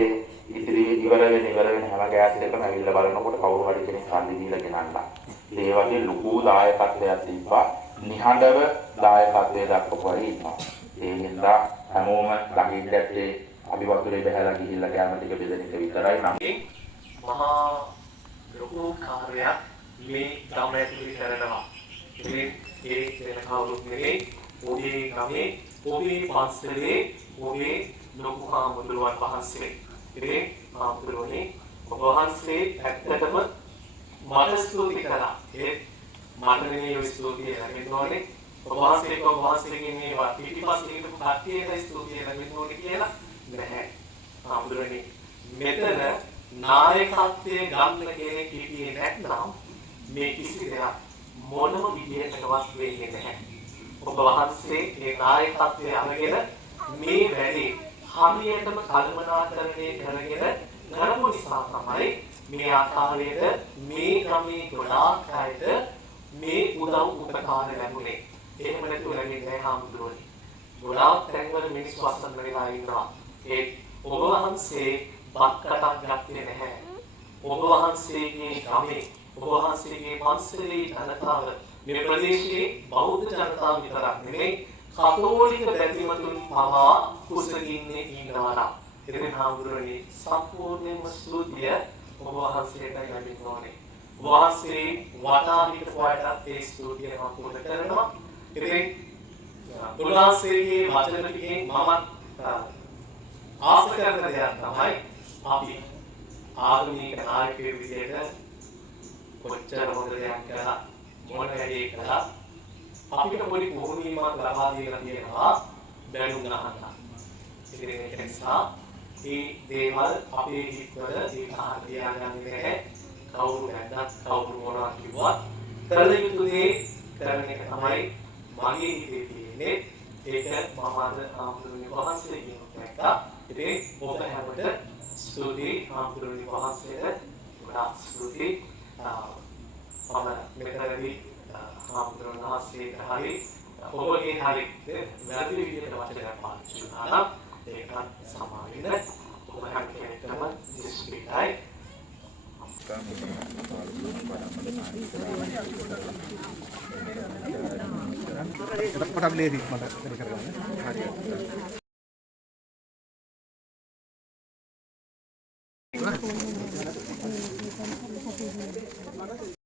පස්සේ ඉතිරි ඉවර වෙන හැම ගෑස් එකම ඇවිල්ලා බලනකොට කවුරු හරි කෙනෙක් සල්ලි දීලා ගෙනල්ලා. ඒ වගේ ලොකු දායකත්වයක් තිබ්බා. නිහඬව දායකත්වයේ දක්වපු අය ඉන්නවා. ඒ හින්දා හැමෝම ළඟින් දැත්තේ අපි වතුරේ බහැලා ගිහිල්ලා කැම ටික බෙදෙන එක විතරයි නම්. මහා ලොකු කාර්යයක් මේ ගම ඇතුලේ කරනවා. ඉතින් ඒ වෙන කවුරුත් නෙවෙයි ඔබේ ගමේ ඔබේ පන්සලේ ඔබේ ලොකු හාමුදුරුවන් වහන්සේ. ඉතින් හාමුදුරුවනේ ඔබ වහන්සේ ඇත්තටම මට ස්තුති කළා. ඒ මට නෙමෙයි ස්තුතිය ලැබෙන්න ඕනේ. ඔබ වහන්සේගේ මේ පිටිපස්සේ ඉන්න කට්ටියට ස්තුතිය ලැබෙන්න ඕනේ කියලා නැහැ. හාමුදුරුවනේ මෙතන නායකත්වයේ ගන්න කෙනෙක් හිටියේ නැත්නම් මේ කිසි දෙයක් මොනම විදියකටවත් වෙන්නේ නැහැ. ඔබ වහන්සේ මේ නායකත්වයේ අරගෙන මේ වැඩේ හරියටම කල්පනාකරණය කරගෙන කරපු නිසා තමයි මේ ආකාරයට මේ ගමේ ගොඩාක් අයට මේ උදව් උපකාර ලැබුණේ. එහෙම නැතුව ලැබෙන්නේ නැහැ හාමුදුරුවනේ. ගොඩාක් තැන්වල මිනිස්සු අසන්න වෙලා ඉන්නවා. ඒ ඔබ වහන්සේ බක්කටක් ගත්තේ නැහැ. ඔබ වහන්සේගේ ගමේ ඔබ වහන්සේගේ පන්සලේ ජනතාව මේ ප්‍රදේශයේ බෞද්ධ ජනතාව විතරක් නෙමෙයි කතෝලික බැතිමතුන් පවා කුසගින්නේ ඉන්නවා. ඉතින් හාමුදුරනේ සම්පූර්ණයෙන්ම ස්තුතිය ඔබ වහන්සේට ලැබෙන්න ඕනේ. ඔබ වහන්සේ වටා හිටපු අයටත් ඒ ස්තුතිය මම පුරුදු කරනවා. ඉතින් උන්වහන්සේගේ වචන ටිකෙන් මම ආස කරන දෙයක් තමයි අපි ආධුනික නායකයෙකු විදිහට කොච්චර හොඳ දෙයක් කළා මොන වැඩේ කළා අපිට පොඩි පුහුණුවීමක් ලබා දීලා තියෙනවා දැනුම් ගන්න. ඉතින් ඒක නිසා මේ දේවල් අපේ හිතවල ඒ කාර්ය තියාගන්නේ නැහැ. කවුරු නැද්දත් කවුරු මොනවා කිව්වත් කළ යුතු දේ කරන එක තමයි මගේ හිතේ තියෙන්නේ. ඒක මම අද ආම්තුරුනි වහන්සේගෙන් දැක්කා. ඉතින් ඔබ හැමෝට ස්තුතියි ආම්තුරුනි වහන්සේට ගොඩාක් ස්තුතියි. මම මෙතනදී ආම්තුරුනි වහන්සේට හරි ඔබගේ හරි වැරදි විදිහට වචනයක් පාවිච්චි කරනවා නම් ඒක සමාවෙන්න ඔබ හැම කෙනෙක්ටම ස්තුතියි. Kita beli di mana? Hari.